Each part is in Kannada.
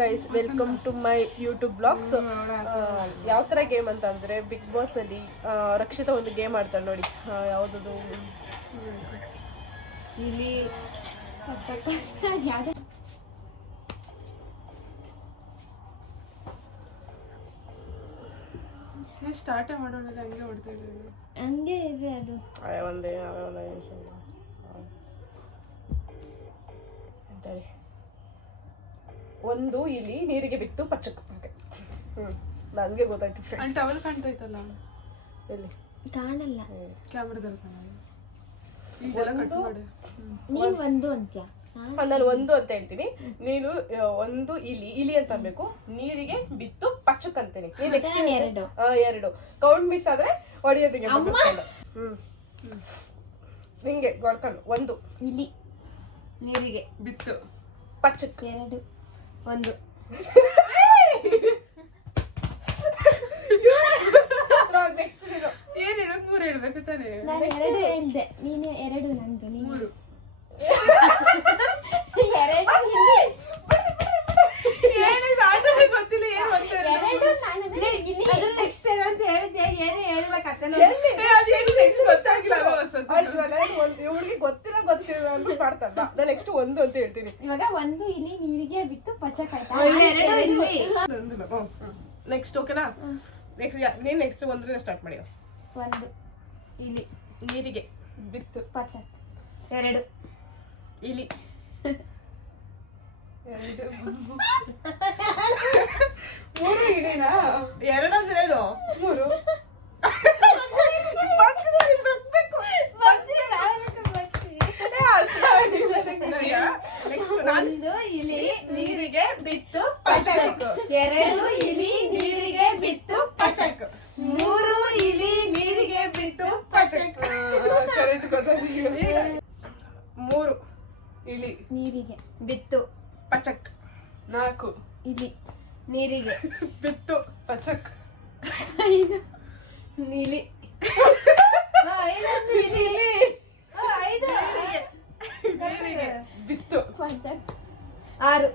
Guys welcome to my YouTube blogs. ಯಾವ ಥರ ಗೇಮ್ ಅಂತ ಅಂದರೆ ಬಿಗ್ ಬಾಸಲ್ಲಿ ರಕ್ಷಿತಾ ಒಂದು ಗೇಮ್ ಆಡ್ತಾಳೆ ನೋಡಿ. ಯಾವುದದು ಇಲ್ಲಿ ಸ್ಟಾರ್ಟೇ ಮಾಡೋಣ ಹಂಗೆ ಹೊಡ್ತಾ ಇದ್ದೀವಿ. ಹಂಗೆ ಇದೆ ಅದು. ಒಂದೇ ಒಂದು ಇಲಿ ನೀರಿಗೆ ಬಿತ್ತು ಪಚ್ಚಕ್ಕೆ. ನನಗೆ ಗೊತ್ತಾಯ್ತು ಫ್ರೆಂಡ್ಸ್. ಟವಲ್ ಕಾಣ್ತೈತಲ್ಲ ಎಲ್ಲಿ ಕಾಣಲ್ಲ, ಕ್ಯಾಮ್ರಾದಲ್ಲಿ ಕಾಣಲ್ಲ. ಈಗೆಲ್ಲ ಕಟ್ ಮಾಡಿ ನೀನ್ ಒಂದು ಅಂತ್ಯ. ನಾನು ಒಂದು ಅಂತ ಹೇಳ್ತೀನಿ, ನೀನು ಒಂದು ಇಲಿ ಅಂತ ಅನ್ಬೇಕು. ನೀರಿಗೆ ಬಿತ್ತು ಪಚ್ಚಕ್ ಅಂತೀನಿ. ಎರಡು ಕೌಂಟ್ ಮಿಸ್ ಆದ್ರೆ ಹೊಡಿಯೋದಿಗೆ. ಹಿಂಗೆ ಗೊಡ್ಕೊಂಡು ಒಂದು ಇಲಿ ನೀರಿಗೆ ಬಿತ್ತು ಪಚ್ಚಕ್. ಎರಡು ಒಂದು ಏನ್ ಹೇಳಕ್ ಮೂರು ಹೇಳ್ಬೇಕು ತಾನೆ. ನಾನು ಎರಡು ಹೇಳ್ದೆ, ನೀನು ಎರಡು. ನಂದು ಮೂರು. ಗೊತ್ತಿಲ್ಲ ಏನು ಹುಡುಗಿ ಗೊತ್ತಿಲ್ಲ ಅಂತ ಮಾಡ್ತಾರ. ನಾನು ನೆಕ್ಸ್ಟ್ ಒಂದು ಅಂತ ಹೇಳ್ತೀನಿ. ಇವಾಗ ಒಂದು ಇಲ್ಲಿ ನೀರಿಗೆ ಬಿತ್ತು ಪಚ್ಚಕಾಯ್ತಾ. ನೆಕ್ಸ್ಟ್ ಓಕೆನಾ? ನೆಕ್ಸ್ಟ್ ನೀನ್ ನೆಕ್ಸ್ಟ್ ಒಂದ್ರಿಂದ ಸ್ಟಾರ್ಟ್ ಮಾಡಿ. ಒಂದು ಇಲ್ಲಿ ನೀರಿಗೆ ಬಿತ್ತು ಪಚ್ಚಕ್. ಎರಡು ಇಲಿ ಮೂರು ಇಡೀನಾ? ಎರಡಂದ್ರೆ ಏನು? ಮೂರು. ಒಂದು ಇಲಿ ನೀರಿಗೆ ಬಿತ್ತು ಪಚಕ್. ಎರಡು ಇಲಿ ನೀರಿಗೆ ಬಿತ್ತು ಪಚಕ್. ಮೂರು ಇಲಿ ನೀರಿಗೆ ಬಿತ್ತು ಪಚಕ್. ಕರೆಕ್ಟ್ ಗೊತ್ತಾಯ್ತು. ಮೂರು ಇಲಿ ನೀರಿಗೆ ಬಿತ್ತು ಪಚಕ್. ನಾಲ್ಕು ಇಲಿ ನೀರಿಗೆ ಬಿತ್ತು ಪಚಕ್. ಐದು ನೀಲಿ ಬಿತ್ತು ಪಚಕ್. ಆರು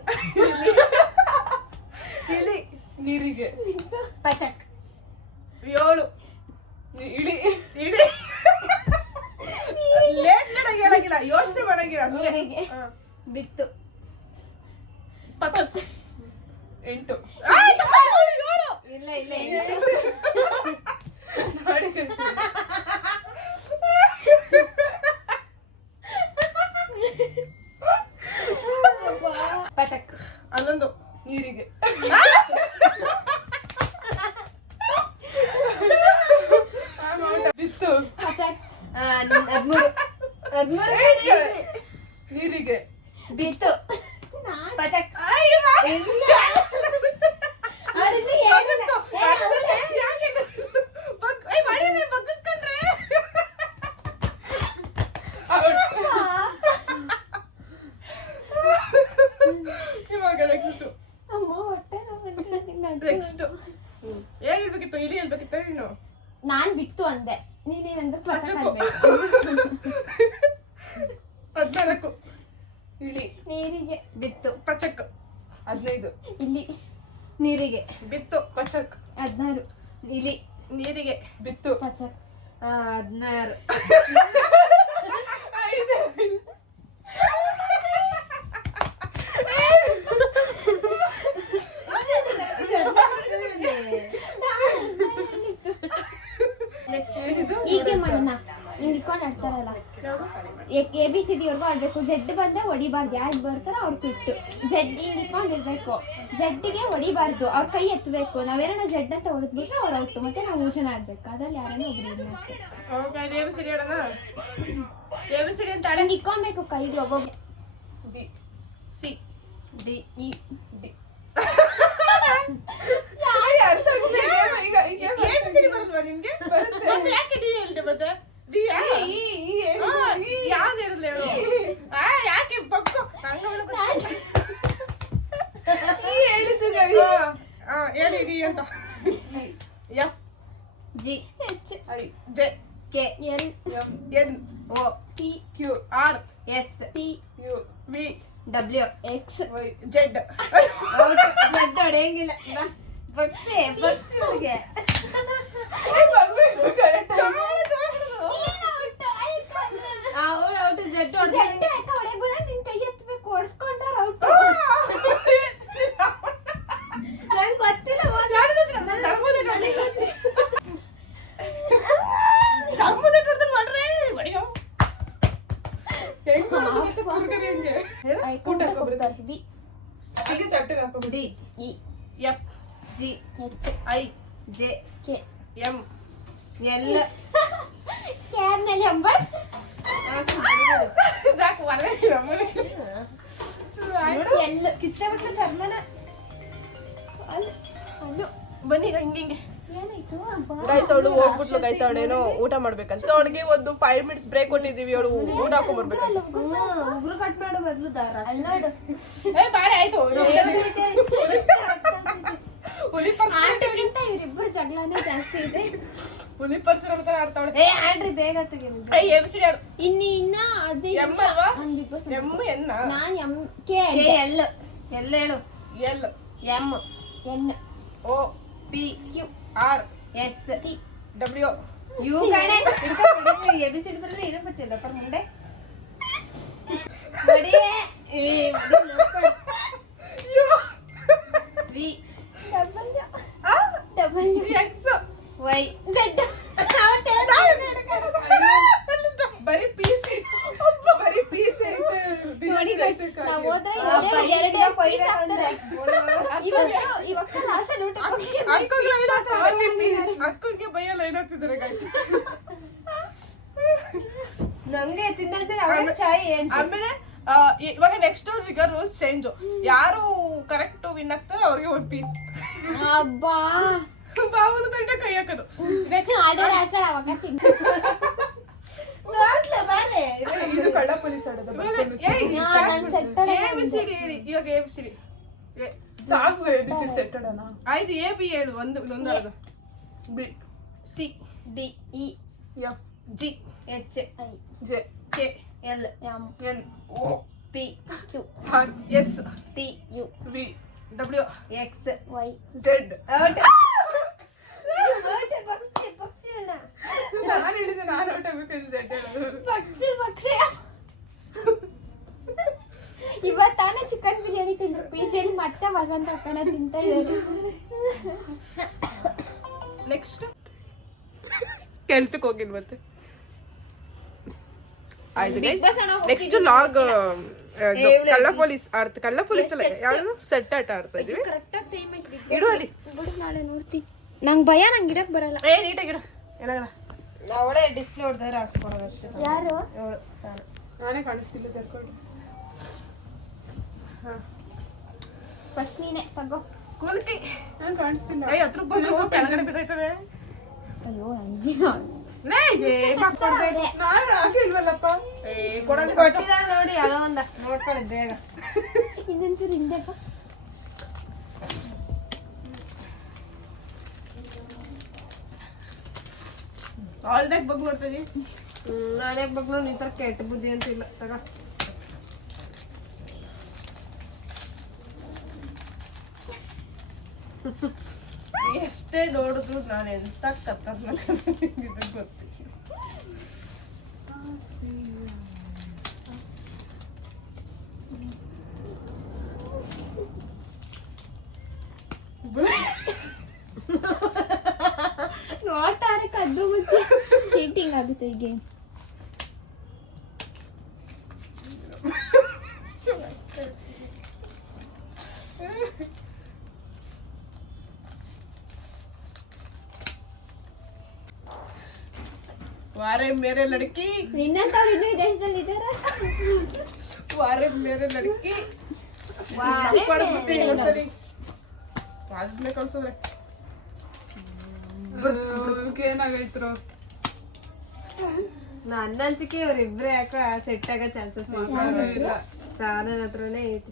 ಇಲಿ ನೀರಿಗೆ ಪಚಕ್. ಏಳು ಇಳಿ ಇಳಿ ಲೇಟ್ ಹೇಳಂಗಿಲ್ಲ, ಯೋಚನೆ ಮಾಡಂಗಿಲ್ಲ. ನೀರಿಗೆ ಬಿತ್ತು ಪಚಕ್. ಎಂಟು. ಇಲ್ಲ ಮಾಡಿ ಕಳ್ಸಿ. ಪಚಕ್. 11 ನೀರಿಗೆ ಬಿತ್ತು ಪಚಕ್. 13 ನೀರಿಗೆ ಬಿತ್ತು ಪಚಕ್. ಇವಾಗ ನೆಕ್ಸ್ಟ್ ಅಮ್ಮ ಹೊಟ್ಟೆ ನೆಕ್ಸ್ಟ್ ಏನ್ ಹೇಳ್ಬೇಕಿತ್ತು? ಇಲಿ ಹೇಳ್ಬೇಕಿತ್ತ ನೀನು? ನಾನ್ ಬಿತ್ತು ಅಂದೆ, ನೀನೇನಂದ್ರೆ ಪಚಕ್ ಪಚಕ್ಕು. ಅನ್ಬೇಕು. 14 ಇಳಿ ನೀರಿಗೆ ಬಿತ್ತು ಪಚಕ್. 15 ಇಲ್ಲಿ ನೀರಿಗೆ ಬಿತ್ತು ಪಚಕ್. 16 ಇಲ್ಲಿ ನೀರಿಗೆ ಬಿತ್ತು ಪಚಕ್. 16 ಹೀಗೆ ಮಾಡೋಣ. ಹಿಂಗ್ ಇಟ್ಕೊಂಡು ಆಡ್ತಾರಲ್ಲ, ABCD ವರ್ಗು ಆಡ್ಬೇಕು. Z ಬಂದ್ರೆ ಹೊಡಿಬಾರ್ದು, ಯಾರು ಬರ್ತಾರೋ ಅವ್ರು ಬಿಟ್ಟು. Z ಹಿಂಗ್ ಇಟ್ಕೊಂಡಿರ್ಬೇಕು. Zಗೆ ಹೊಡಿಬಾರ್ದು, ಅವ್ರ ಕೈ ಎತ್ತಬೇಕು. ನಾವೇನ Z ಅಂತ ಹೊಡೆದ್ಬಿಟ್ರೆ ಅವ್ರು ಔಟ್. ಮತ್ತೆ ನಾವು ಮೋಷನ್ ಆಡ್ಬೇಕು. ಅದ್ರಲ್ಲಿ ಯಾರನ್ನ ಒಬ್ರು ಹಿಂಗ್ ಇಟ್ಕೊಬೇಕು ಕೈಗಳು ಒಬ್ಬೊಬ್ಬ. B C D E D. ನಿಮ್ಗೆ ಯಾಕೆ ಡಿ ಹೇಳ್ದೆ? ಮತ್ತೆ ಯಾವ್ದು ಹೇಳಿದ್ಲೆ ಹೇಳು? ಯಾಕೆ ಪಕ್ಕ ಹೇಳಿ ಡಿ ಅಂತ. F G H I J K L M N O P Q R S T U V W X Y Z. Out. ಹೊಡೆಯಂಗಿಲ್ಲ ಬಗ್ಸಿ ಹುಡುಗೆ ಅವಳು ಔಟ್ ಜಟ್ಟು ಹೊಡೆದ ನಿನ್ ಕೈ ಎತ್ತಬೇಕು ಓಡಿಸ್ಕೊಂಡಾರ ಔಟ್ ನಂಗೆ ಗೊತ್ತಿಲ್ಲ D F G I J K M L ಕ್ಯಾರ್ನಲ್ಲಿ ಅಂಬರ್ ಎಲ್ ಕಿತ್ತೆ ಬಿಟ್ಲು ಚರ್ಮನ ಅಲ್ಲು ಬನ್ನಿ ಹಿಂಗೆ ಏನಾಯ್ತು ಗೈಸ್ ಅವಳು ಹೋಗ್ಬಿಟ್ಲು ಗೈಸ್ ಅವಳೇನೋ ಊಟ ಮಾಡ್ಬೇಕಂತ ಸೊ ಅವಳಿಗೆ ಒಂದು 5 ಮಿನಿಟ್ಸ್ ಬ್ರೇಕ್ ಕೊಟ್ಟಿದೀವಿ ಅವಳು ಊಟ ಹಾಕೊಂಡ್ ಬರ್ಬೇಕಂತ ಉಗುರು ಕಟ್ ಮಾಡೋ ಬದಲು ದಾರ ಅಲ್ಲಿ ನೋಡು ಬಾರಿ ಆಯ್ತು ಹುಲಿ ಆಟಕ್ಕಿಂತ ಇವರಿಬ್ಬರು ಜಗಳನೇ ಜಾಸ್ತಿ ಇದೆ ಹುಲಿ ಪರ್ಸರ್ ಅಂತ ಆಡ್ತಾವಳೆ ಏ ಆಡ್ರಿ ಬೇಗ ತೆಗೀರಿ ಎಬಿಸಿಡಿ ಆಡು ಇನ್ನ ಎಂ ಅಲ್ವಾ ಬಿಗ್ ಎಂ ಎನ್ ನಾನ್ ಎಂ ಕೆ ಎಲ್ ಎಲ್ ಹೇಳು L M N O P Q R S T W U ಕಣೆ ಎಬಿಸಿಡಿ ಬರಲ್ಲ ಏನೋ ಗೊತ್ತಿಲ್ಲ ಪರ್ ಮುಂದೆ ಬಡಿ V W X Y Z ಬರೀ ಪಿಸಿ ಬರೀ ಪಿಸಿ ನೋಡಿ ನಾವು ಹೋದ್ರೆ ಎರಡು ಪೈಸೆ ಆಗ್ತದೆ ಇವತ್ತು ಲಾಸ್ಟ್ ಊಟ ಅಕ್ಕಂಗೆ ಬೈಯಲ್ಲ ಏನಾಗ್ತಿದ್ದಾರೆ ಗೈಸ್ ನಂಗೆ ತಿನ್ನಂದ್ರೆ ಚಾಯ್ ಆಮೇಲೆ ಇವಾಗ ನೆಕ್ಸ್ಟ್ ಈಗ ರೂಲ್ಸ್ ಚೇಂಜ್ ಯಾರು ಕರೆಕ್ಟ್ ವಿನ್ ಆಗ್ತಾರೋ ಅವ್ರಿಗೆ ಒಂದು ಪೀಸ್ ಅಬ್ಬಾ ಬಾವನ ತಂಡ ಕೈ ಹಾಕೋದು ಆದ್ರೆ ಅಷ್ಟೇ ಅವಾಗ ತಿನ್ನ ಇದು ಕಳ್ಳ ಪೊಲೀಸ್ ಆಡೋದು ಎಬಿಸಿಡಿ ಹೇಳಿ ಇವಾಗ ಎಬಿಸಿಡಿ ಸಾಕು ಎಬಿಸಿಡಿ ಸೆಟ್ ಆಡೋಣ ಆಯ್ತು ಎ ಬಿ ಹೇಳು ಒಂದು ಆಡೋದು B C D E F G H I J K L M N O P Q R S T U V W X Y Z out ನಾನು ಹೇಳಿದೆ ನಾನು ಔಟ್ ಆಗ್ಬೇಕು ಝೆಡ್ ಹೇಳೋದು ಪಕ್ಷಿ ಇವತ್ತಾನೆ ಚಿಕನ್ ಬಿರಿಯಾನಿ ತಿಂದ್ರು ಪಿಜಿಯಲ್ಲಿ ಮತ್ತೆ ವಸಂತ ಅಕ್ಕನ ತಿಂತ ಇದ್ದಾರೆ ನೆಕ್ಸ್ಟ್ ಕೆಲ್ಸಕ್ಕೆ ಹೋಗಿದ್ ಮತ್ತೆ ಆಯ್ತು ನೆಕ್ಸ್ಟ್ ಲಾಗ್ ಕಳ್ಳ ಪೊಲೀಸ್ ಅಲ್ಲ ಯಾವ್ದು ಸೆಟ್ ಆಟ ಆಡ್ತಾ ಇದೀವಿ ಇಡು ಅಲ್ಲಿ ನಾಳೆ ನೋಡ್ತೀನಿ ನಂಗೆ ಭಯ ನಂಗೆ ಇಡಕ್ ಬರಲ್ಲ ನೀಟಾಗಿ ಇಡು ಏನಾಗಲ್ಲ ಅವಳೇ ಡಿಸ್ಪ್ಲೇ ಹೊಡೆದ್ರೆ ಹಾಕ್ಸ್ಕೊಳೋದು ಅಷ್ಟೇ ಯಾರು ನಾನೇ ಕಾಣಿಸ್ತಿಲ್ಲ ಜರ್ಕೊಂಡು ಫಸ್ಟ್ ನೀನೆ ತಗೋ ಕೂಲ್ಕಿ ನಾನು ಕಾಣಿಸ್ತಿಲ್ಲ 10 ರೂಪಾಯಿ ಕೆಳಗಡೆ ಬಿದ್ದೈತವೆ ಅಯ್ಯೋ ಹಂಗೆ ನಾನು ಹಾಕಿಲ್ವಲ್ಲಪ್ಪ ಕೊಡೋದು ಕೊಟ್ಟಿದ್ದಾರೆ ನೋಡಿ ಅದೋ ಒಂದ ನೋಡ್ಕೊಳ್ಳಿ ಬೇಗ ಇನ್ನೊಂಚೂರು ಹಿಂದೆ ಆಲ್ದಾಗ ಬಗ್ಗೆ ನೋಡ್ತೀನಿ ನಾನೇ ಬಗ್ಗೆ ನೋಡಿ ಈ ಥರ ಕೆಟ್ಟ ಬುದ್ಧಿ ಅಂತಿಲ್ಲ ತಗ ಎಷ್ಟೇ ನೋಡಿದ್ರು ನಾನು ಎಂತ ಕತ್ತರ್ನ ಗೊತ್ತಿಲ್ಲ ನೋಡ್ತಾರೆ ಕದ್ದು ಮುಚ್ಚಿ ಚೀಟಿಂಗ್ ಆಗುತ್ತೆ ಈ ಗೇಮ್ वारे मेरे लड़की ನಿನ್ನಂತವ್ರು ಇನ್ನೂ ದೇಶದಲ್ಲಿ ಇದ್ದಾರ वारे मेरे लड़की ಆದ್ಮೇಲೆ ಕಳ್ಸೋದ್ರೆ ಏನಾಗೈತ್ರು ನನ್ನ ಅನ್ಸಿಕೆ ಇವ್ರಿಬ್ರೆ ಯಾಕ ಸೆಟ್ ಆಗೋ ಚಾನ್ಸಸ್ ಇಲ್ಲ ಸಾಧನ ಹತ್ರನೇ ಐತಿ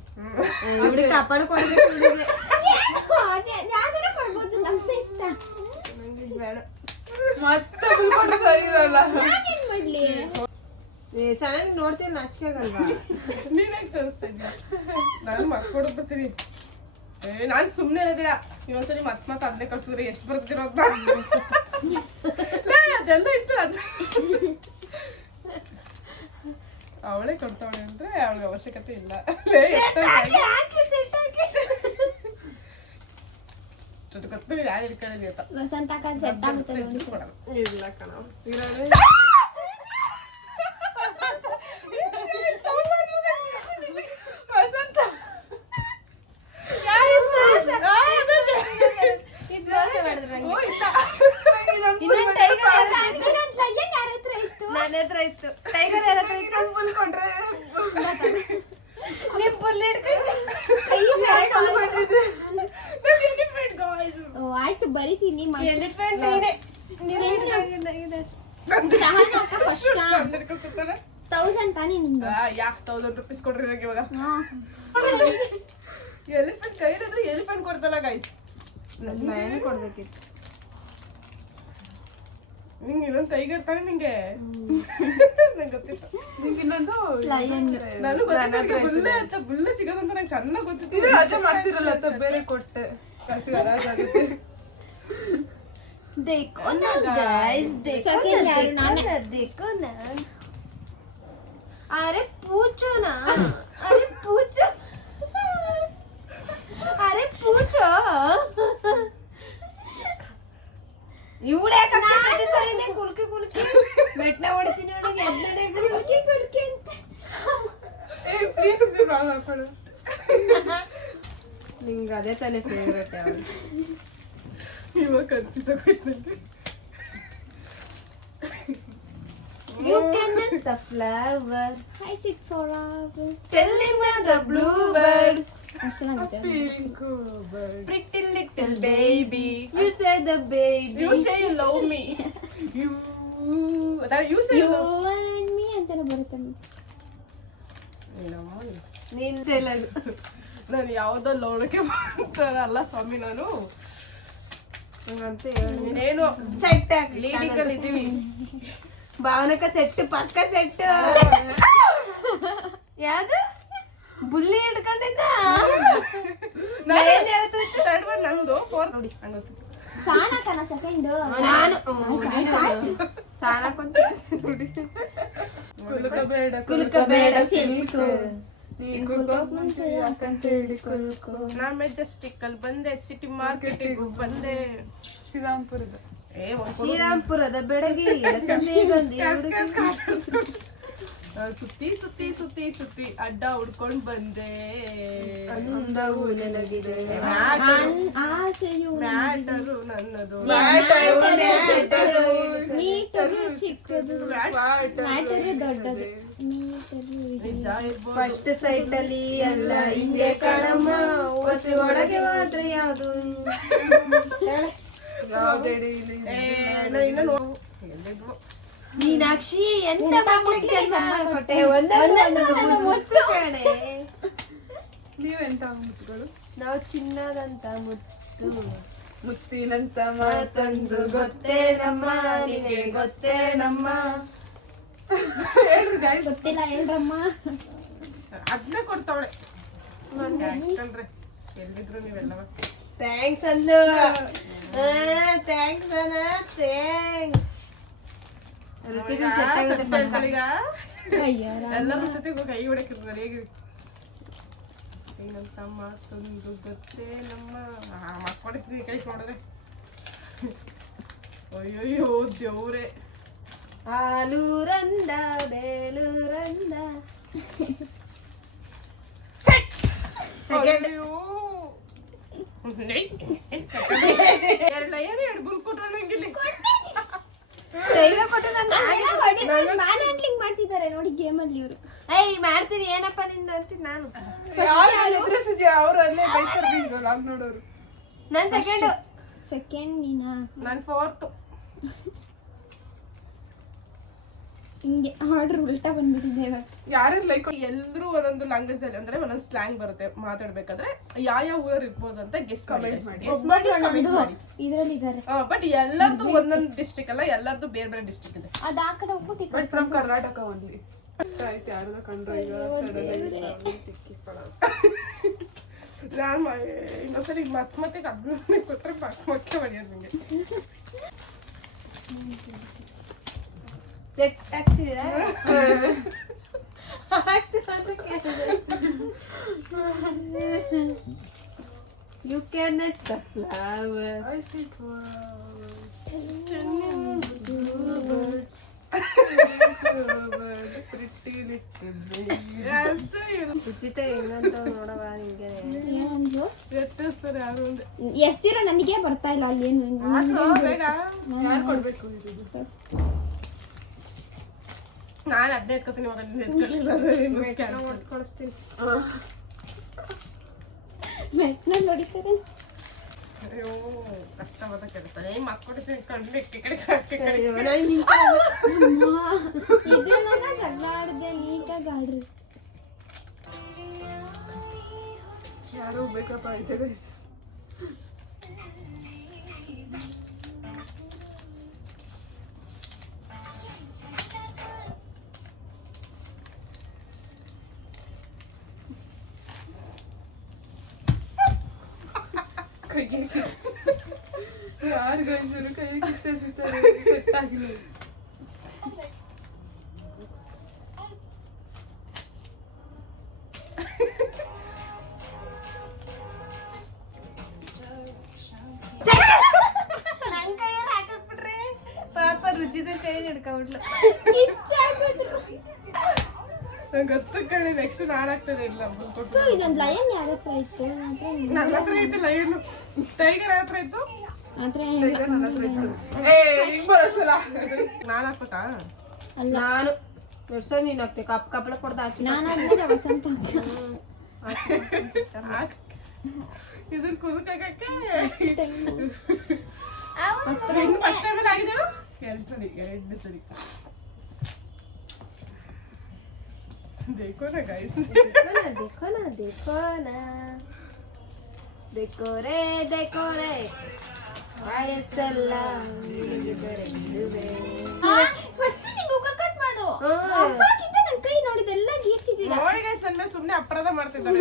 ಹುಡುಗಿ ಕಾಪಾಡ್ಕೊಳ್ಬೇಕು ಹುಡುಗಿ ಯಾವ್ದಾರ ಕೊಡ್ಬೋದು ನಮ್ಮ ಇಷ್ಟ ನಂಗೆ ಬೇಡ ಮತ್ತೆ ಬಿಲ್ಕೊಂಡ್ರೆ ಸರಿ ಇರಲ್ಲ ನಾನೇನ್ ಮಾಡ್ಲಿ ಚೆನ್ನಾಗಿ ನೋಡ್ತೀನಿ ನಾಚಿಕೆ ಆಗಲ್ವಾ ನೀನ್ ಹೆಂಗ್ ತೋರಿಸ್ತಾ ಇದ್ಯಾ ನಾನು ಮಕ್ಕೊಡಕ್ ಬರ್ತೀನಿ ನಾನ್ ಸುಮ್ನೆ ಇರೋದಿಲ್ಲ, ಇನ್ನೊಂದ್ಸರಿ ಮತ್ ಅದನ್ನೇ ಕಳ್ಸಿದ್ರೆ ಎಷ್ಟು ಬರ್ತಿರೋದ ಅದೆಲ್ಲ ಇತ್ತು ಅದು. ಅವಳೇ ಕೊಡ್ತಾವಳೆ ಅಂದ್ರೆ ಅವಳಿಗೆ ಅವಶ್ಯಕತೆ ಇಲ್ಲ. ಯಾರು ಇಟ್ಕೊಂಡಿದ್ವಿ ಅಂತ ವಸಂತ ಅಕ್ಕ ಸೆಟ್ ಆಗುತ್ತೆ ನೋಡಿ. ಇಲ್ಲ ಕಣ ಇರೋದೇ ವಸಂತ ಇದು ಮೋಸ ಮಾಡಿದ್ರು ನಂಗೆ. ಓ, ಇಲ್ಲ. ಇನ್ನೊಂದು ಟೈಗರ್ ಇನ್ನೊಂದ್ ಲಯನ್ ಯಾರ ಹತ್ರ ಇತ್ತು? ನನ್ನ ಹತ್ರ ಇತ್ತು. ಟೈಗರ್ ಯಾರ ಹತ್ರ ಇತ್ತು? ಫುಲ್ ಕೊಟ್ರೆ ನೀವು ಫುಲ್ ಹಿಡ್ಕೊಂಡು ಕೈ ಬೇಡ. Elephant guys. ಓ ಆಯ್ತು ಬರಿತೀನಿ. ಎಲಿಫೆಂಟ್ ಇದೆ. ಸಹನ ಅಕ್ಕ ಫಸ್ಟ್ 1000 ತಾನೇ ನಿಂದು? ಯಾ 1000 ರೂಪೀಸ್ ಕೊಡ್ರಿ ನನಗೆ ಇವಾಗ. ಹಾ. ಎಲಿಫೆಂಟ್ ಕೈಲಿದ್ರೆ ಎಲಿಫೆಂಟ್ ಕೊಡ್ತಲ್ಲ ಗೈಸ್. ನಾನು ಕೊಡ್ಬೇಕಿತ್ತು. ನಿಂಗೆ ಇನ್ನೊಂದು ಟೈಗರ್ ತಾನೆ ನಿಂಗೆ? ನಂಗೆ ಗೊತ್ತಿತ್ತು. ನಿಂಗೆ ಇನ್ನೊಂದು ಲಯನ್. ನನಗೆ ಗೊತ್ತಿತ್ತು ಗುಲ್ಲೆ ಅಂತ. ಗುಲ್ಲೆ ಸಿಗೋದಂತ ನಂಗೆ ಚೆನ್ನಾಗಿ ಗೊತ್ತಿತ್ತು. ರಾಜ ಮಾಡ್ತಿರಲ್ಲ ಅಂತ ಬೇರೆ ಕೊಟ್ಟೆ. ಕಸಿಗಾಗುತ್ತೆ. देखो ना गाइस, देखो ना, देखो ना. अरे पूछो ना. अरे पूछो. अरे पूछो. ಇವಳು ಯಾಕೆ ಸರಿನೇ ಕುಲ್ಕಿ ಕುಲ್ಕಿ ಮೆಟ್ನ ಹೊಡಿತೀನಿ ನೋಡಿ ಎದ್ದಡೆ ಕುಲ್ಕಿ ಕುಲ್ಕಿ ಅಂತ. ಪ್ಲೀಸ್ ನೀವು ರಾಂಗ್ ಹಾಕೊಳ್ಳು. ನಿಂಗೆ ಅದೇ ತಾನೇ ಫೇವ್ರೆಟ್ ಯಾವುದು? ಇವಾಗ ಕನ್ಫ್ಯೂಸ್ ಆಗೋಯ್ತು. You can miss the flower. I sit for hours. Telling me the bluebirds. ಅಷ್ಟು ಚೆನ್ನಾಗಿದೆ. Pretty little baby. You say the baby. You say you love me. You say you You love and me ಅಂತಾನೆ ಬರುತ್ತೆ. ನೀನ್ ತೆಲಗು. ನಾನು ಯಾವುದೋ ಲೋಣಕ್ಕೆ ಮಾಡ್ತಾರಲ್ಲ ಸ್ವಾಮಿ. ನಾನು ಅಂತ ಹೇಳಿ ನೀನೇನು ಸೆಟ್ ಲೀಡಿಂಗಲ್ಲಿ ಇದ್ದೀವಿ. ಭಾವನಕ ಸೆಟ್ ಪಕ್ಕ ಸೆಟ್. ಯಾವ್ದು ಬುಲ್ಲಿ ಹಿಡ್ಕೊಂಡಿದ್ದ ಥರ್ಡ್ ಒನ್ ನಂದು, ಫೋರ್ತ್ ನೋಡಿ ನಂಗೆ ಸಾನ ಕಣ ಸೆಕೆಂಡ್. ನಾನು ಸಾಲ ಕುಲ್ಕ ಬೇಡ ಸಿಲ್ಕು ನೀ ಕುಲ್ಕೋಕ್ ಮುಂಚೆ ಯಾಕಂತ ಹೇಳಿ ಕುಲ್ಕೋ. ನಾ ಮೆಜೆಸ್ಟಿಕ್ ಅಲ್ಲಿ ಬಂದೆ, ಸಿಟಿ ಮಾರ್ಕೆಟಿಗೂ ಬಂದೆ. ಶ್ರೀರಾಮ್ಪುರದ ಶ್ರೀರಾಮ್ಪುರದ ಬೆಡಗಿ ಸುತ್ತಿ ಸುತ್ತಿ ಸುತ್ತಿ ಸುತ್ತಿ ಅಡ್ಡ ಹುಡ್ಕೊಂಡ್ ಬಂದೆ. ಅಂದವು ನೆನಗಿದೆ. ಆಸೆಯು ಮ್ಯಾಟರು ನನ್ನದು. ಮೀಟರು ಚಿಕ್ಕದು, ಮ್ಯಾಟರು ದೊಡ್ಡದು. ನಿಜ ಇರ್ಬೋದು. ಫಸ್ಟ್ ಸೈಟ್ ಅಲ್ಲಿ ಎಲ್ಲ ಹಿಂಗೆ ಕಣಮ್ಮ, ಹೊಸಿ ಒಳಗೆ ಮಾತ್ರ ಯಾವುದು ಇನ್ನ ನೋವು ಎಲ್ಲಿದ್ವು. ಮೀನಾಕ್ಷಿ ಎಂತ ಮಕ್ಕಳಿಗೆ ಕೆಲಸ ಮಾಡಿಕೊಟ್ಟೆ. ಒಂದೊಂದು ಮುತ್ತು ಕಣೆ. ನೀವೆಂತ ಮುತ್ತುಗಳು? ನಾವು ಚಿನ್ನದಂತ ಮುತ್ತು, ಮುತ್ತಿನಂತ ಮಾತಂದು ಗೊತ್ತೇ ನಮ್ಮ, ನಿನಗೆ ಗೊತ್ತೇ ನಮ್ಮ. ಹೇಳ್ರಿ guys. ಗೊತ್ತಿಲ್ಲ ಹೇಳ್ರಮ್ಮ. ಅದನ್ನ ಕೊಡ್ತಾವಳೆ ಕಣ್ರಿ. ಎಲ್ಲಿದ್ರು ನೀವೆಲ್ಲವ ಥ್ಯಾಂಕ್ಸ್ ಅಂದ್ಲು. ಥ್ಯಾಂಕ್ಸ್ ಅಣ್ಣ, ಥ್ಯಾಂಕ್ಸ್. ರುಚಿಗಳು ಸೆಟ್ ಆಗುತ್ತೆ. ಈಗ ಅಯ್ಯೋ ಎಲ್ಲರ ಜೊತೆಗೂ ಕೈ ಹೊಡಕಿರ್ತಾರೆ. ಹೇಗೆ ಏನಂತ ಮಾತೊಂದು ಗೊತ್ತೇ ನಮ್ಮ. ಮಕ್ಕಳಿದ್ವಿ ಕೈ ನೋಡಿದ್ರೆ ಅಯ್ಯಯ್ಯೋ ದೇವ್ರೆ. ಆಲೂರಂದ ಬೇಲೂರಂದ. ಸೆಕೆಂಡ್ ಎರಡು ಲೈನ್ ಎರಡು ಬುಲ್ ಕೊಟ್ರು ನಂಗಿಲ್ಲಿ. ಮ್ಯಾನ್ ಹ್ಯಾಂಡ್ಲಿಂಗ್ ಮಾಡ್ತಿದ್ದಾರೆ ನೋಡಿ ಗೇಮ್ ಅಲ್ಲಿ ಇವರು. ಏಯ್ ಮಾಡ್ತೀನಿ ಏನಪ್ಪ ನಿಂದ ಅಂತೀನಿ ನಾನು. ಅವ್ರು ಅಲ್ಲೇ ಬೈತಾರೆ ಲಾಗ್ ನೋಡೋರು. ನನ್ ಸೆಕೆಂಡ್ ನೀನಾ? ನಾನು ಫೋರ್ತ್. ಹಿಂಗೆ ಆರ್ಡರ್ ಉಲ್ಟಾ ಬಂದ್ಬಿಟ್ಟಿದೆ ಇವಾಗ. ಯಾರ್ಯಾರು ಲೈಕ್ ಎಲ್ರು ಒಂದೊಂದು ಲ್ಯಾಂಗ್ವೇಜ್ ಅಲ್ಲಿ ಅಂದ್ರೆ ಒಂದೊಂದು ಸ್ಲ್ಯಾಂಗ್ ಬರುತ್ತೆ ಮಾತಾಡ್ಬೇಕಾದ್ರೆ. ಯಾವ ಊರ್ ಇರ್ಬೋದು ಅಂತ ಗೆಸ್ ಕಮೆಂಟ್ ಮಾಡಿ. ಇದ್ರಲ್ಲಿ ಇದಾರೆ. ಬಟ್ ಎಲ್ಲರದು ಒಂದೊಂದು ಡಿಸ್ಟ್ರಿಕ್ಟ್ ಅಲ್ಲ, ಎಲ್ಲರದು ಬೇರೆ ಬೇರೆ ಡಿಸ್ಟ್ರಿಕ್ಟ್ ಇದೆ. ಅದ್ ಆ ಕಡೆ ಹೋಗ್ಬಿಟ್ಟು ಈ ಕಡೆ ಕರ್ನಾಟಕ ಓನ್ಲಿ. ನಾನು ಇನ್ನೊಂದ್ಸರಿ ಮತ್ತೆ ಅದನ್ನ ಕೊಟ್ಟರೆ ಮತ್ತೆ ಹೊಡೆಯೋದು ನಿಮಗೆ. Set ಆಗ್ತಿದ್ದೀರಾ? You can nest the flower. I see flowers. Bluebirds. Pretty little baby. ಉಚಿತ ಏನಂತ ನೋಡವ ನಿಮ್ಗೆ. ಏನಂದ್ರು ಎತ್ತಿಸ್ತಾರೆ ಯಾರು ಒಂದು. ಎಸ್ತಿರೋ ನನಗೆ ಬರ್ತಾ ಇಲ್ಲ ಅಲ್ಲಿ ಏನು ಬೇಗ ಯಾರು ಕೊಡ್ಬೇಕು ಇದು? ನಾನು ಅದೇ ಎತ್ಕೊತೀನಿ ಮಗ, ನೀನು ಎತ್ಕೊಳ್ಳಿಲ್ಲ ಕಳಿಸ್ತೀನಿ. ಮೆಟ್ನಲ್ಲಿ ಹೊಡಿತಾರೆ. ಅಯ್ಯೋ ಕಷ್ಟವಾದ ಕೆಲಸ. ಏನು ಮಕ್ಕಳಿಗೆ ಕಣ್ಣು ಕಡೆ ಇದ್ರಲ್ಲ ಜಗಳ ಆಡ್ದೆ ನೀಟಾಗಿ ಆಡ್ರಿ. ಯಾರು ಬೇಕಪ್ಪ ಐತೆ ಗೈಸ್. ಯಾರು ಗೈಸರು ಕೈ ಕಿತ್ತಿಸಿದ್ದಾರೆ, ಸೆಟ್ ಆಗಿಲ್ಲ. ನನ್ ಕೈಯಲ್ಲಿ ಹಾಕಕ್ಬಿಟ್ರೆ ಪಾಪ ರುಚಿದ ಕೈ ಹಿಡ್ಕೊಂಡ್ಬಿಟ್ಲು. ನಂಗೆ ಗೊತ್ತು ಕಣೆ, ನೆಕ್ಸ್ಟ್ ನಾನು ಆಗ್ತದೆ ಇಲ್ಲ ಸೊ ಇನ್ನೊಂದು ಲಯನ್ ಯಾರ ಹತ್ರ ಇತ್ತು? ನನ್ನ ಹತ್ರ ಐತೆ ಲಯನ್. ಟೈಗರ್ ಹತ್ರ ಇತ್ತು. ಮಾತ್ರ ನಾನು ಹಾಕ್ಬೇಕಾ? ನಾನು ವರ್ಷ ನೀನು ಹಾಕ್ತೆ ಕಪ್ಪಳ ಕೊಡ್ದ ಹಾಕಿ. ನಾನಾದ್ಮೇಲೆ ವಸಂತ ಇದನ್ನ ಕುಲ್ಕಕ್ಕೆ ಫಸ್ಟ್ ಟೈಮ್ ಆಗಿದ್ದೇನು? ಎರಡು ಸರಿ देखो ना गाइस, देखो रे ವಯಸ್ಸೆಲ್ಲ ಫಸ್ಟ್ ನೀನು ಉಗುರು ಕಟ್ ಮಾಡು. ಅವಾಗಿಂದ ನನ್ನ ಕೈ ನೋಡಿದೆಲ್ಲ ಗೀಚಿದ್ದೀರಾ. ನೋಡಿ ಗೈಸ್ ನನ್ನ ಮೇಲೆ ಸುಮ್ಮನೆ ಅಪರಾಧ ಮಾಡ್ತಿದ್ದಾರೆ.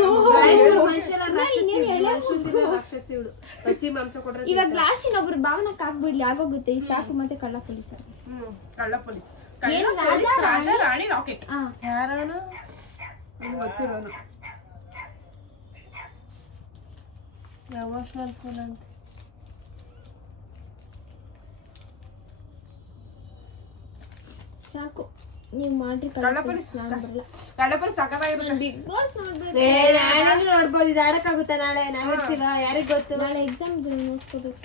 ರಾಕ್ಷಸಿಗಳು ಹಸಿ ಮಾಂಸ ಕೊಡ್ರೆ ಇವಾಗ ಲಾಸ್ಟ್ ಇನ್ನೊಬ್ರು ಭಾವನಕ್ಕೆ ಹಾಕ್ಬಿಡ್ಲಿ, ಆಗೋಗುತ್ತೆ. ಈ ಸಾಕು. ಮತ್ತೆ ಕಳ್ಳ ಪೊಲೀಸ್. ಕಳ್ಳ ಪೊಲೀಸ್, ಏನು ರಾಜ ರಾಣಿ ರಾಕೆಟ್. ಯಾರನು ಗೊತ್ತಿರೋನು ಎಮೋಷನಲ್ ಫುಲ್ ಅಂತ. ಸಾಕು ನೀವು ಮಾಡ್ರಿ. ಕಳ್ಳ ಪೊಲೀಸ್, ನಾನು ಬರಲ್ಲ. ಕಳ್ಳ ಪೊಲೀಸ್ ಸಾಕಾಗಿರುತ್ತೆ. ಬಿಗ್ ಬಾಸ್ ನೋಡ್ಬೇಕು. ನಾಳೆ ನೋಡ್ಬೋದು. ಇದು ಆಡಕ್ಕಾಗುತ್ತಾ ನಾಳೆ? ನಾವಿರ್ತೀವ ಯಾರಿಗ್ ಗೊತ್ತು. ನಾಳೆ ಎಕ್ಸಾಮ್ ಇದ್ರೆ ನೋಡ್ಕೋಬೇಕು.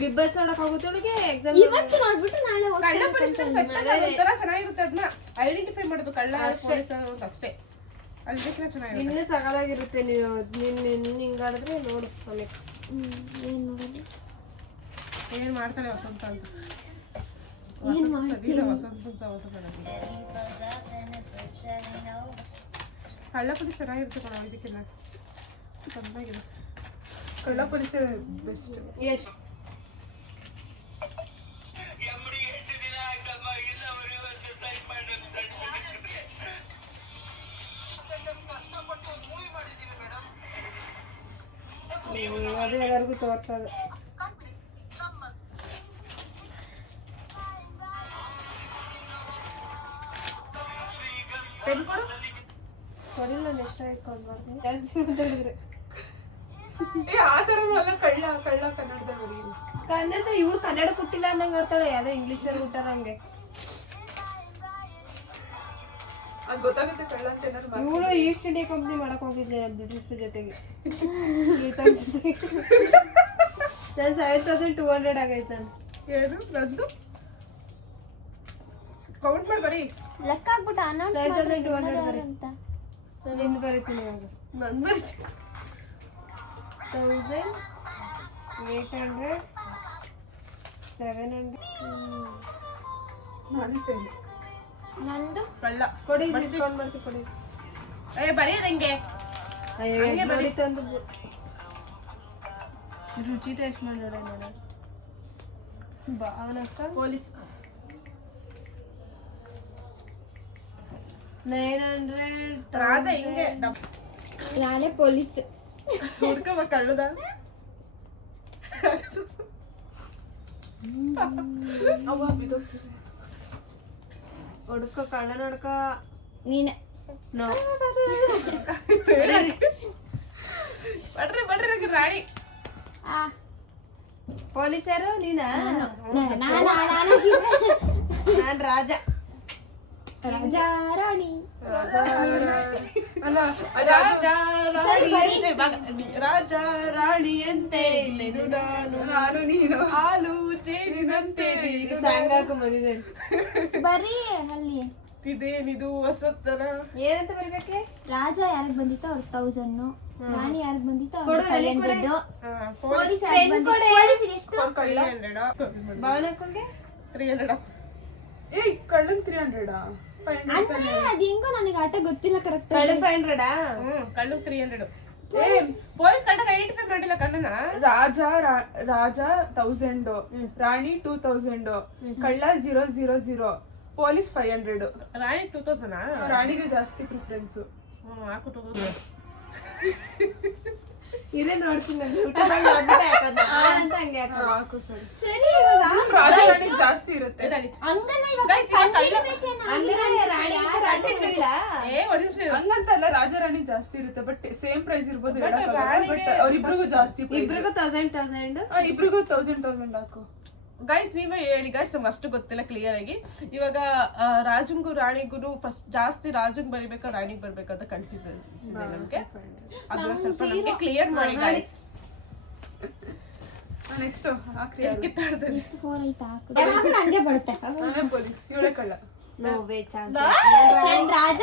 ಬಿಗ್ ಬಾಸ್ ನೋಡಕ್ ಆಗುತ್ತೆ ಅವಳಿಗೆ ಎಕ್ಸಾಮ್. ಇವತ್ತು ನೋಡ್ಬಿಟ್ಟು ನಾಳೆ ಕಳ್ಳ ಪೊಲೀಸ್ ಒಂಥರ ಚೆನ್ನಾಗಿರುತ್ತೆ. ಅದನ್ನ ಐಡೆಂಟಿಫೈ ಮಾಡೋದು ಕಳ್ಳ ಪೊಲೀಸ್ ಅಂತ ಅಷ್ಟೇ. ಅದಕ್ಕೆ ಚೆನ್ನಾಗಿರುತ್ತೆ. ಇನ್ನೂ ಸಗಲಾಗಿರುತ್ತೆ. ನೀನು ಹಿಂಗಾಡಿದ್ರೆ ನೋಡು ಆಮೇಲೆ ಏನು ನೋಡೋದು, ಏನ್ ಮಾಡ್ತಾಳೆ ವಸಂತ ಅಂತ. ಏನ್ ಮಾಡ್ತೀವಿ. ಕಳ್ಳ ಪೊಲೀಸ್ ಚೆನ್ನಾಗಿರುತ್ತೆ ಕಣ. ಇದಕ್ಕಿಲ್ಲ ಚೆನ್ನಾಗಿದೆ. ಕಳ್ಳ ಪೊಲೀಸ್ ಬೆಸ್ಟ್. ಎಷ್ಟು ಅದೇ ಎಲ್ಲರಿಗೂ ತೋರ್ಸೋದು. ಪೆನ್ ಕೊಡು. ಕೊಡಿಲ್ಲ ನೆಕ್ಸ್ಟ್ ಇಟ್ಕೊಂಡು ಬರ್ತೀನಿ ಜಾಸ್ತಿ ಮಾತಾಡಿದ್ರೆ. ಆ ಥರ ಅಲ್ಲ, ಕಳ್ಳ ಕಳ್ಳ ಕನ್ನಡದಲ್ಲಿ ಕನ್ನಡ ಇವಳು ಕನ್ನಡ ಕೊಟ್ಟಿಲ್ಲ ಅನ್ನಂಗೆ ಹೇಳ್ತಾಳೆ. ಯಾವುದೋ ಇಂಗ್ಲೀಷಲ್ಲಿ ಕೊಟ್ಟಾರ ಹಂಗೆ. ಅದು ಗೊತ್ತಾಗುತ್ತೆ ಕಳ್ಳ ಅಂತ ಏನಾದ್ರು. ಇವಳು ಈಸ್ಟ್ ಇಂಡಿಯಾ ಕಂಪ್ನಿ ಮಾಡಕ್ ಹೋಗಿದ್ದೆ ಬ್ರಿಟಿಷ್ ಜೊತೆಗೆ. ನಾನು 7200 ಆಗೈತೆ ನಾನು. ಏನು ನಂದು ಕೌಂಟ್ ಮಾಡಿ ಬರೀ. ಲೆಕ್ಕ ಹಾಕ್ಬಿಟ್ಟು ಅನೌನ್ಸ್ 7200 ಅಂತ. ನಿಂದು ಬರೀತೀನಿ ಇವಾಗ. ನಂದು 1800 700 ನಾನೇ ಫೇಲ್. ನಂದು ಕಳ್ಳ ಕೊಡಿ ಡಿಸ್ಕೌಂಟ್ ಮಾಡ್ತೀವಿ ಕೊಡಿ. ಬರೀದಂಗೆ ಅಯ್ಯೋ ಬರೀತು ಅಂತ ರುಚಿ ಟೇಸ್ಟ್ ಮಾಡೋಣ ನೋಡ. ಭಾವನಕ್ಕ ಪೊಲೀಸ್ 900 ರಾಜ ಹಿಂಗೆ ನಾನೇ ಪೊಲೀಸ್. ಹುಡ್ಕಮ್ಮ ಕಳ್ಳದ ಅವ್ವ ಬಿದ್ದೋಗ್ತಿದೆ. ಹುಡ್ಕೋ ಕಳ್ಳ ನೋಡ್ಕ. ನೀನೆ ನೋ ಬಡ್ರಿ ನಂಗೆ ರಾಣಿ. ಪೊಲೀಸರು ನೀನಾ? ನಾನ್ ರಾಜ. ರಾಜ ರಾಣಿ ಅಲ್ಲ ರಾಜ ರಾಣಿಯಂತೆ ಇಲ್ಲೆನು ನಾನು ನೀನು ಹಾಲು ಚೇನಿನಂತೆ ನೀನು ಸಾಂಗ್ ಹಾಕು ಬಂದಿದ್ದೇನೆ. ಬರೀ ಅಲ್ಲಿ ಇದೇನಿದು ಹೊಸತರ. ಏನಂತ ಬರ್ಬೇಕೆ? ರಾಜ ಯಾರಿಗ್ ಬಂದಿತ್ತೋ ಅವ್ರ 1000, ರಾಣಿ ಯಾರಿಗ್ ಬಂದಿತ್ತೋ ಕೊಡು, ಅವ್ರ 500, ಪೊಲೀಸ್ ಯಾರಿಗ್ ಬಂದಿತ್ತೋ ಪೊಲೀಸಿಗೆ ಎಷ್ಟು? 300 ಭವನಕ್ಕಂಗೆ 300. ಏಯ್ ಕಳ್ಳನ್ 300 ಅಂದ್ರೆ ಅದ್ ಹೆಂಗೋ ನನಗೆ ಆಟ ಗೊತ್ತಿಲ್ಲ ಕರೆಕ್ಟ್. ಕಳ್ಳ 500 ಕಳ್ಳು 300. ಪೊಲೀಸ್ ಕಳ್ಳಗ ಐಡೆಂಟಿಫೈ ಮಾಡಿಲ್ಲ ಕಳ್ಳನ. ರಾಜ 1000, ರಾಣಿ 2000, ಕಳ್ಳ 000, ಪೊಲೀಸ್ 500. ರಾಣಿ 2000. ರಾಣಿಗೆ ಜಾಸ್ತಿ ಪ್ರಿಫರೆನ್ಸ್. ಹಾಕು 2000. ಇದೇ ನೋಡ್ತೀನಿ ನಾನು ಯೂಟ್ಯೂಬಲ್ಲಿ ನೋಡ್ಬಿಟ್ಟೆ ಹಾಕೋದು. ಅಂತ ಹಂಗೆ ಹಾಕೋದು. ಹಾಕು ಸರಿ. ಸರಿ ಇವಾಗ ರಾಜ ರಾಣಿಗೆ ಜಾಸ್ತಿ ಇರುತ್ತೆ. ಹಂಗಲ್ಲ ಇವಾಗ Guys, ಇವಾಗ ಕಳ್ಳ- ಅಂದ್ರೆ ರಾಣಿ ಅಂತ ರಾಜ ಬೀಳ. ಒಂದ್ ನಿಮಿಷ ಹಂಗಂತಲ್ಲ, ರಾಜ ರಾಣಿ ಜಾಸ್ತಿ ಇರುತ್ತೆ, ಬಟ್ ಸೇಮ್ ಪ್ರೈಸ್ ಇರ್ಬೋದು. But ರಾಣಿಗೆ- ಬಟ್ ಅವ್ರಿಬ್ರಿಗೂ ಜಾಸ್ತಿ price. ಇಬ್ರಿಗೂ 1000 ಇಬ್ರಿಗೂ 1000 ಹಾಕು. ಗೈಸ್ ನೀವೇ ಹೇಳಿ ಗೈಸ್, ನಮ್ಗೆ ಅಷ್ಟು ಗೊತ್ತಿಲ್ಲ ಕ್ಲಿಯರ್ ಆಗಿ. ಇವಾಗ ರಾಜಂಗೂ ರಾಣಿಗೂ ಫಸ್ಟ್ ಜಾಸ್ತಿ ರಾಜಂಗ್ ಬರಿಬೇಕಾ ರಾಣಿಗ್ ಬರ್ಬೇಕಂತ ಕನ್ಫ್ಯೂಷನ್ ಇದೆ ನಮ್ಗೆ. ಅದನ್ನ ಸ್ವಲ್ಪ ನಮ್ಗೆ ಕ್ಲಿಯರ್ ಮಾಡಿ ಗೈಸ್. ನೆಕ್ಸ್ಟ್ ಹಾಕ್ರಿ. ಕಿತ್ತಾಡ್ತದೆ. ಎಷ್ಟು 4 ಐತಾ ಹಾಕು. ಯಾವಾಗ ನಂಗೆ ಬರುತ್ತೆ. ನಾನೇ ಪೊಲೀಸ್, ಇವಳೆ ಕಳ್ಳ. No way chance. ನನ್ ರಾಜ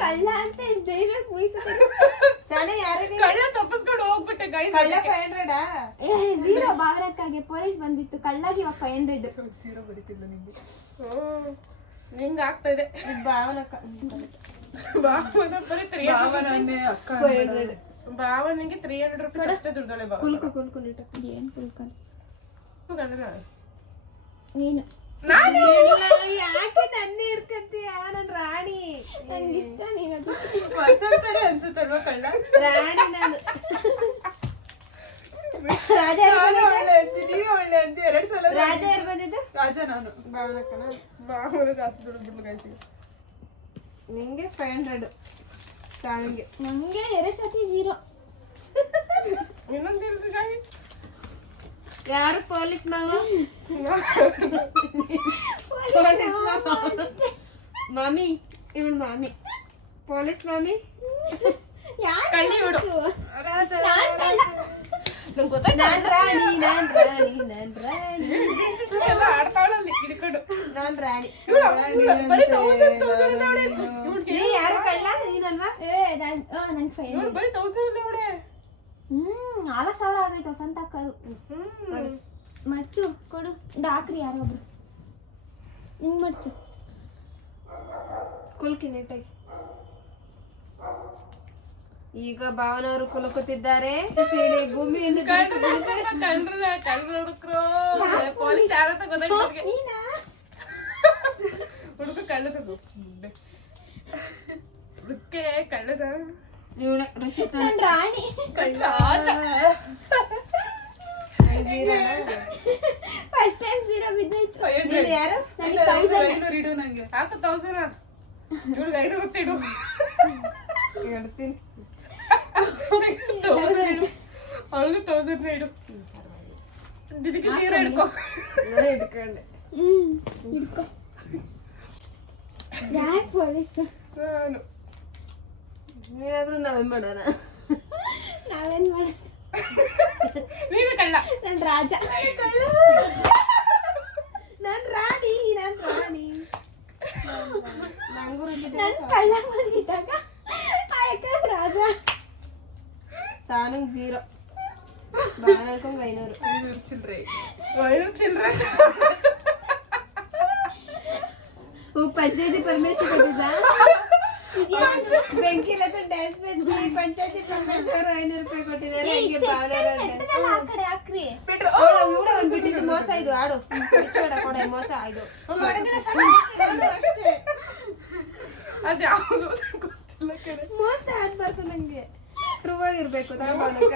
ಕಳ್ಳ ಅಂತ ಎಷ್ಟು ಧೈರ್ಯ ಮುಗಿಸ್ತಾರೆ. ಸಾನೆ ಯಾರಿಗೆ? ಕಳ್ಳ ತಪ್ಪಿಸ್ಕೊಂಡು ಹೋಗ್ಬಿಟ್ಟೆ ಗೈಸ್. ಕಳ್ಳ 500 0 ಭಾವನಕ್ಕಾಗೆ ಪೊಲೀಸ್ ಬಂದಿತ್ತು, ಕಳ್ಳಗೆ ಇವಾಗ 500. 0 ಬರೀತಿಲ್ಲ ನಿಮ್ಗೆ. ನಿಂಗೆ ಆಗ್ತಾ ಇದೆ. ಭಾವನಕ್ಕ ಭಾವನ ಬರೀ 300 ಭಾವನನ್ನೇ ಅಕ್ಕ 500. ಭಾವನಿಗೆ 300 ರೂಪಾಯಿ ಅಷ್ಟೇ ದುಡ್ಡೋಳೆ. ಕುಲ್ಕು ನೀಟ. ಏನ್ ಕುಳ್ಕೊಂಡು ಕಳ್ಳನ ನೀನು ನಾನು ಯಾಕೆ ನನ್ನ ಹಿಡ್ಕಂತೀಯ? ನನ್ ರಾಣಿ. ನಂಗೆ ಇಷ್ಟ ನೀನದು. ಹೊಸ ಕಡೆ ಅನ್ಸುತ್ತಲ್ವಾ ಕಳ್ಳ? ರಾಣಿ ನಾನು. ರಾಜ ನಾನು ಒಳ್ಳೆ ಅಂತೀನಿ, ನೀನು ಒಳ್ಳೆ ಅಂತಿ. 2 ಸಲ ರಾಜ ಯಾರು ಬಂದಿದ್ದು? ರಾಜ ನಾನು. ಭಾವನಕ್ಕನ. ಭಾವನ ಜಾಸ್ತಿ ದುಡ್ಡು ಗೈಸ್. ನಿಂಗೆ 500 ಸಾನಿಗೆ. ನಂಗೆ 2 ಸತಿ 0. ಇನ್ನೊಂದಿಲ್ರಿ ಗೈಸ್. ಯಾರು ಪೊಲೀಸ್ ಮಾವ? ಮಾಮಿ ಇವಳು ಮಾಮಿ. ಪೊಲೀಸ್ ಮಾಮಿ ಯಾರು ಕಳ್ಳಿ ಇವಳು. ರಾಜ ನಾನ್ ಕಳ್ಳ. ನಂಗೆ ಗೊತ್ತಾಯ್ತು. ನಾನ್ ರಾಣಿ ನಾನ್ ರಾಣಿ ನಾನ್ ರಾಣಿ ಎಲ್ಲ ಆಡ್ತಾಳಲ್ಲಿ ಹಿಡ್ಕೊಂಡು. ನಾನ್ ರಾಣಿ. ಬರೀ 1000 ಇದ್ದಾಳೆ. ಏ ಯಾರು ಕಳ್ಳ? ನೀನಲ್ವಾ? ನಂಗೆ 500. ಬರೀ 1000 ಇವಳೆ. 4000 ಆಗೈತೆ ವಸಂತ ಅಕ್ಕದು. ಮರ್ಚು ಕೊಡು. ಡಾಕ್ರಿ ಯಾರೊಬ್ರು ಹಿಂಗ್ ಮರ್ಚು. ಕುಲ್ಕಿ ನೀಟಾಗಿ. ಈಗ ಭಾವನವರು ಕುಲುಕುತ್ತಿದ್ದಾರೆ. ಸೀಳಿ ಭೂಮಿಯನ್ನು ಕಳ್ರು ಹುಡುಕ್ರು. ಪೊಲೀಸ್ ಯಾರಂತ ಗೊತ್ತಾಯ್ತು ಅವ್ರಿಗೆ. ನೀನಾ? ಹುಡುಗ ಕಳ್ಳದು. ಹುಡುಕ್ಕೆ ಕಳ್ಳದ. ಇವಳೆ ನನ್ ರಾಣಿ. ರಾಜ. First time 0 ಬಿದ್ದೋಯ್ತು. 500. ನೀನು ಯಾರು? ನನಗೆ 1000. 500 ಇಡು ನಂಗೆ. ಹಾಕು 1000. ಇವಳಿಗೆ 500 ಗೊತ್ತಿಡು. ಹೇಳ್ತೀನಿ. 1000 ಇಡು. ಅವಳಿಗೆ 1000 ಇಡು. ದಿದಿಗೆ ತೀರ ಹಿಡ್ಕೊ. ನಾನು ಹಿಡ್ಕೊಂಡೆ. ಹಿಡ್ಕೊ. ಯಾರು ಪೊಲೀಸ್? ನಾನು ನೀನಾದ್ರೂ ನಾವೇನ್ ಮಾಡೋಣ? ನಾವೇನ್ ಮಾಡ? ನೀನು ಕಳ್ಳ. ನನ್ ರಾಜ. ನಾನ್ ರಾಣಿ ನಾನ್ ರಾಣಿ. ನಂಗೂ ರುಚಿ ನನ್ ಕಳ್ಳ ಬಂದಿದ್ದಾಗ ಆಯ್ತು ರಾಜ. ಸಾನಂಗ್ 0. ಭಾವನಕ್ಕಂಗ್ 500. 500 ಚಿಲ್ರೆ. 500 ಚಿಲ್ರೆ. ಪಂಚಾಯತಿ ಪರಮೇಶ್ವರ್ ಕೊಟ್ಟಿದ್ದ. ಇದ್ಯಾವ್ದು? ಬೆಂಕಿ ಡ್ಯಾನ್ಸ್ ಪಂಚಾಯತಿ ಪರಮೇಶ್ವರ್ 500 ರೂಪಾಯಿ ಕೊಟ್ಟಿದ್ದಾರೆ. ಏ, ಹಂಗೆ ಭಾವನವ್ರು ಅಂತ. ಸೆಟ್ಟದಲ್ಲ ಆ ಕಡೆ ಹಾಕ್ರಿ. ಇವಡ ಒಂದ್ ಬಿಟ್ಟಿದ್ದು ಮೋಸ. ಇದು ಆಡು ಬಿಚ್ಚೋಡ ಕೊಡೆ ಮೋಸ ಇದು. ಮಾಡಿದ್ರೆ ಸಾಕು. ಅಷ್ಟೇ. ಅದ್ಯಾವುದು ಗೊತ್ತಿಲ್ಲ ಕಡೆ. ಮೋಸ ಆಡ್ಬಾರ್ದು ನಂಗೆ. ಟ್ರೂ ಆಗಿರ್ಬೇಕು ತಗೊಂಡೋಗ.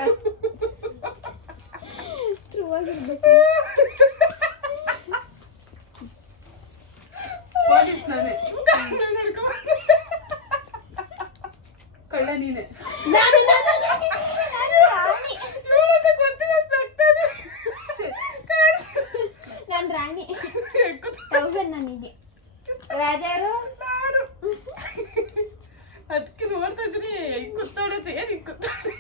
ಟ್ರೂ ಆಗಿರ್ಬೇಕು. ಪೊಲೀಸ್ ನಾನೇ, ಕಳ್ಳ ನೀನೆ. ನಾನು ರಾಣಿ. 1000 ನನಗೆ. ರಾಜಾರು ಅದಕ್ಕೆ ನೋಡ್ತಾ ಇದ್ರಿ ಹೆಂಗ್ ಕೂತಾಡೋದು, ಏನ್ ಹಿಂಗ್ ಕೂತಾಡಿ.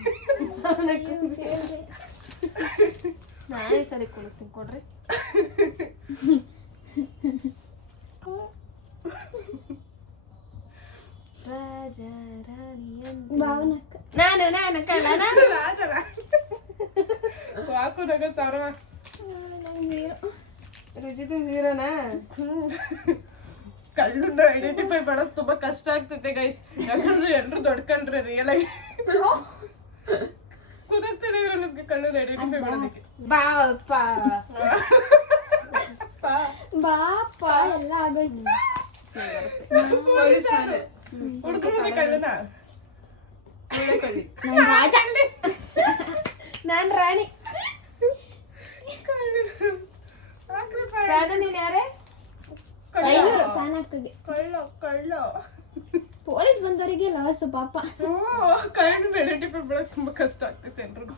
ನಾನೇ ಸರಿ ಕೊಡ್ತೀನಿ ಕೊಡ್ರಿ. ರಾಜ ರಾಣಿ ಭಾವನಕ್ಕ. ನಾನು ಕಳ್ಳ. ನಾನು ರಾಜರ ವಾಕು ನಗ ಸರ್ವ ರುಚಿತು ಹೀರೋನಾ? ಕಳ್ಳನ್ನ ಐಡೆಂಟಿಫೈ ಮಾಡೋದು ತುಂಬಾ ಕಷ್ಟ ಆಗ್ತೈತೆ ಗೈಸ್. ಯಾಕಂದ್ರೆ ಎಲ್ರು ದೊಡ್ಡ ಕಳ್ರೆ ರಿಯಲ್ ಆಗಿ ಕುದುರ್ತಾನೆ ಇರೋ ನಮ್ಗೆ ಕಳ್ಳನ್ನ ಐಡೆಂಟಿಫೈ ಮಾಡೋದಕ್ಕೆ. ಬಾಪ ಬಾಪ ಎಲ್ಲ ಆಗೋಯ್ತು. ಪೊಲೀಸ್ ನಾನೇ, ಹುಡ್ಕೊಂಬಂದಿ ಕಳ್ಳನ. ಒಳ್ಳೆ ಕಳ್ಳಿ. ನಾನು ರಾಜ. ನಾನ್ ರಾಣಿ. ರಾಜ ನೀನ್ ಯಾರೇ? 500 ಸಾನಾಗ್ತದೆ. ಕಳ್ಳ ಪೊಲೀಸ್ ಬಂದವರಿಗೆ ಲಾಸ್ ಪಾಪ. ಕಳ್ಳನ್ನ ಐಡೆಂಟಿಫೈ ಮಾಡೋದು ತುಂಬಾ ಕಷ್ಟ ಆಗ್ತೈತೆ ಎಲ್ರಿಗೂ.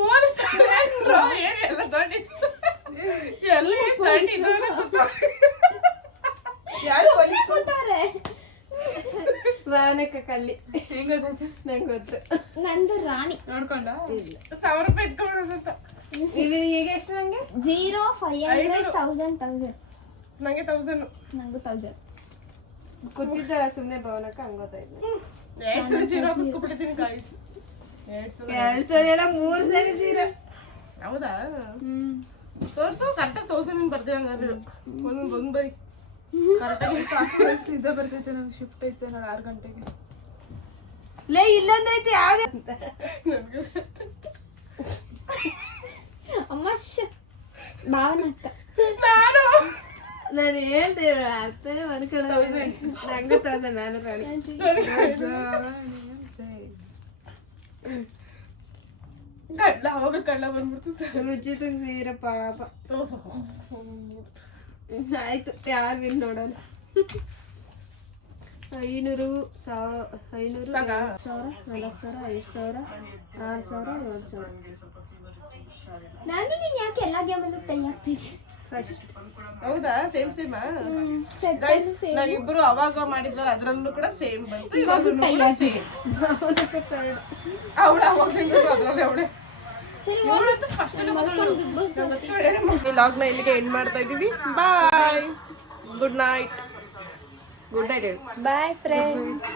ಪೊಲೀಸ್ ಏನೆಲ್ಲ ದೊಡ್ಡ ಯಾರು ಪೊಲೀಸ್? ಕೂತಾರೆ. ಭಾವನಕ್ಕ ಕಳ್ಳಿ. ಹೆಂಗ್ ಗೊತ್ತಾಯ್ತು? ನಂಗೆ ಗೊತ್ತು. ನಂದು ರಾಣಿ. ನೋಡ್ಕೊಂಡ? 1000 ರೂಪಾಯಿ ಎತ್ಕೊಂಡಂತ. ಈಗ ಎಷ್ಟು ನಂಗೆ? 0 500 1000 ನಂಗೆ 1000. ನಂಗೂ 1000. ಕೂತಿದ್ದಲ್ಲ ಸುಮ್ನೆ ಭಾವನಕ್ಕ ಹಂಗ್ ಗೊತ್ತಾಯ್ತು. 2 ಸಲ ಜೀರೋ ಹಾಕಿಸ್ಕೊಬಿಟ್ಟಿದ್ದೀನಿ ಗಾಯ್ಸ್. 2 ಸಲ. 2 ಸರಿ ಎಲ್ಲ 3 ಸರಿ ಸೀರೆ. ಹೌದಾ? ತೋರ್ಸು ಕರೆಕ್ಟಾಗಿ 1000 ಬರ್ದೆ ಹಂಗಾದ್ರೆ. ಒಂದ್ ಬರಿ ಕರೆಕ್ಟಾಗಿ ಸಾಕು. ನಿದ್ದೆ ಬರ್ತೈತೆ, ನಂಗೆ ಶಿಫ್ಟ್ ಐತೆ ನಾಳೆ 6 ಗಂಟೆಗೆ. ಲೇ ಇಲ್ಲೊಂದೈತಿ ಯಾವ್ದು ಅಂತ. ಅಮ್ಮ ಭಾವನಕ್ಕ. ನಾನು ಹೇಳ್ದೆ ಅರ್ಥನೇ ಮಾಡ್ಕೊಳ್ಳೋ. 1000. ನಂಗೆ 1000. ನಾನು ರಾಣಿ. ಕಳ್ಳ ಅವಾಗ ಕಳ್ಳ ಬಂದ್ಬಿಡ್ತು ಸರ್. ರುಚಿ ತುಂಬಿರ ಪಾಪ. ಆಯ್ತು ಯಾರು ವಿನ್ ನೋಡೋಣ. 500 500 ಸಾಕಾ? 1000 4000 5000 6000 7000. ನಾನು ನೀನ್ ಯಾಕೆ ಎಲ್ಲ ಗೇಮಲ್ಲೂ ಟೈ ಆಗ್ತಿದ್ದೆ? ಫಸ್ಟ್ ಹೌದಾ? Same same set guys. Same. ನಾವಿಬ್ರು ಅವಾಗ ಮಾಡಿದ್ವಲ್ಲ ಅದ್ರಲ್ಲೂ ಕೂಡ ಸೇಮ್ ಬಂತು. ಇವಾಗ ಸೇಮ್. ಅವಳ ಅವಾಗ್ಲಿಂದ ಅದ್ರಲ್ಲಿ ಅವಳೆ. ಸರಿ ಬಿಗ್ ಬಾಸ್ ವ್ಲಾಗ್ನ ಇಲ್ಲಿಗೆ ಎಂಡ್ ಮಾಡ್ತಾ ಇದೀವಿ. Bye, good night. Good night. Bye friends.